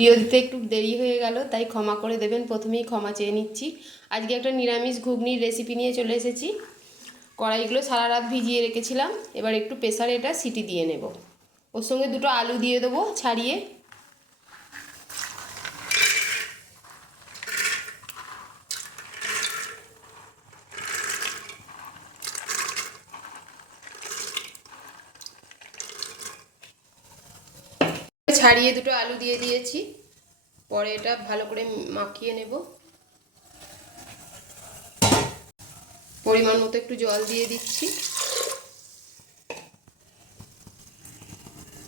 Video দিতে একটু দেরি হয়ে গেল, তাই ক্ষমা করে দেবেন। প্রথমেই ক্ষমা চেয়ে নিচ্ছি। আজকে একটা নিরামিষ ঘুগনির রেসিপি নিয়ে চলে এসেছি। কড়াইগুলো সারা রাত ভিজিয়ে রেখেছিলাম, এবার একটু প্রেসারে এটা সিটি দিয়ে নেব। ওর সঙ্গে দুটো আলু দিয়ে দেবো ছাড়িয়ে। ছাড়িয়ে দুটো আলু দিয়ে দিয়েছি, পরে এটা ভালো করে মাখিয়ে নেব। পরিমাণ মতো একটু জল দিয়ে দিচ্ছি,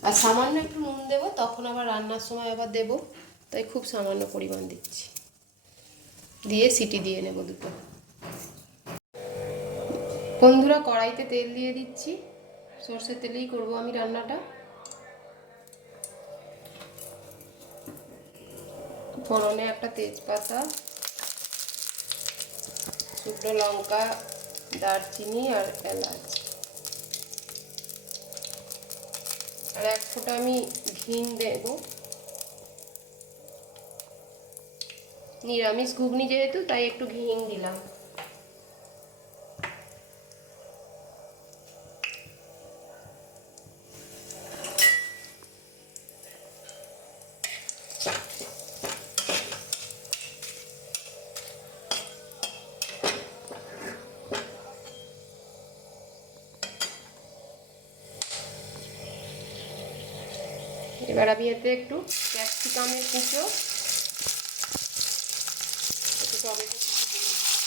আর সামান্য একটু নুন দেবো, তখন আবার রান্নার সময় আবার দেবো, তাই খুব সামান্য পরিমাণ দিচ্ছি। দিয়ে সিটি দিয়ে নেব দুটো। বন্ধুরা, কড়াইতে তেল দিয়ে দিচ্ছি। সর্ষের তেলেই করব আমি রান্নাটা। ফোড়নে একটা তেজপাতা, শুকনো লঙ্কা, দারচিনি আর এলাচ, আর এক ফোঁটা আমি ঘি দেব। নিরামিষ ঘুগনি যেহেতু, তাই একটু ঘি দিলাম। এবার আমি এতে একটু ক্যাপসিকামের কুচো, একটু টমেটো কুচি দিয়ে দিচ্ছি।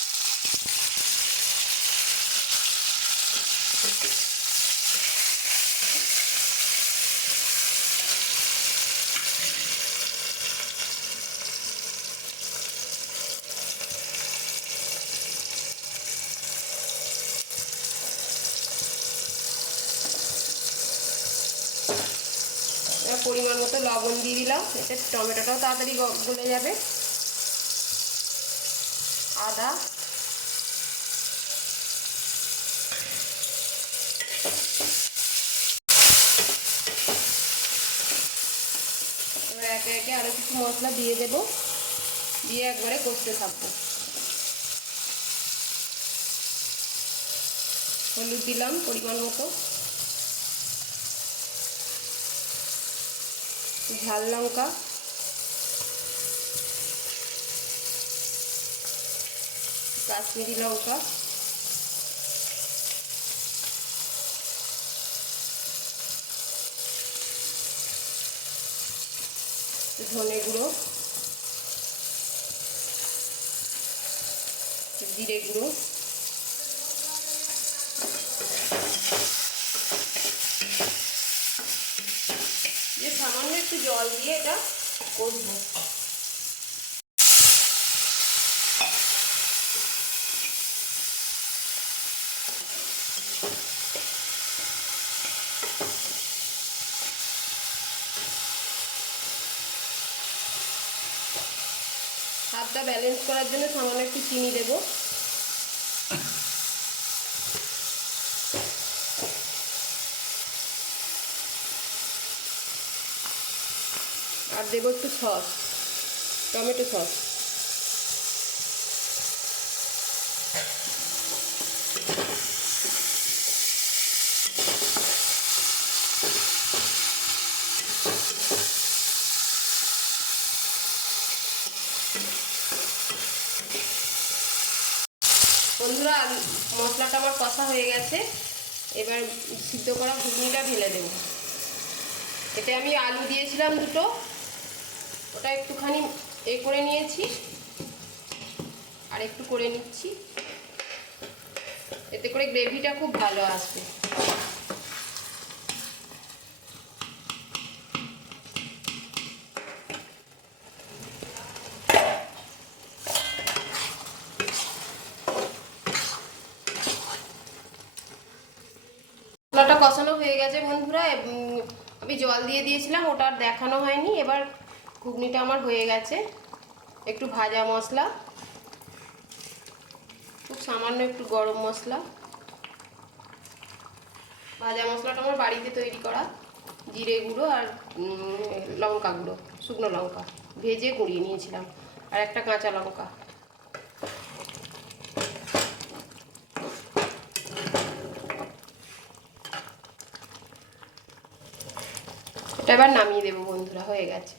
এবার পরিমাণ মতো লবণ দিয়ে দিলাম, এতে টমেটোটাও তাড়াতাড়ি গলে যাবে। আদা, এবার একে একে আরও কিছু মশলা দিয়ে দেব, দিয়ে একবারে কষতে থাকবো। হলুদ দিলাম পরিমাণ মতো, ঝাল লঙ্কা, কাশ্মীরি লঙ্কা, ধনে গুঁড়ো, জিরে গুঁড়ো, দিয়ে সামান্য একটু জল দিয়ে এটা কষবো। স্বাদটা ব্যালেন্স করার জন্য সামান্য একটু চিনি দেব, আর দেবো একটু সস, টমেটো সস। বন্ধুরা, মশলাটা আমার কষা হয়ে গেছে, এবার সিদ্ধ করা ঘুগনিটা ঢেলে দেব। এতে আমি আলু দিয়েছিলাম দুটো, ওটা একটুখানি করে নিয়েছি, আর একটু করে নিচ্ছি, এতে করে গ্রেভিটা খুব ভালো আসবে। মশলাটা কষানো হয়ে গেছে বন্ধুরা, আমি জল দিয়ে দিয়েছিলাম, ওটা আর দেখানো হয়নি। এবার ঘুগনিটা আমার হয়ে গেছে। একটু ভাজা মশলা, খুব সামান্য একটু গরম মশলা, ভাজা মশলাটা আমার বাড়িতে তৈরি করা, জিরে গুঁড়ো আর লঙ্কা গুঁড়ো শুকনো লঙ্কা ভেজে গুঁড়িয়ে নিয়েছিলাম, আর একটা কাঁচা লঙ্কা। এটা এবার নামিয়ে দেবো বন্ধুরা, হয়ে গেছে।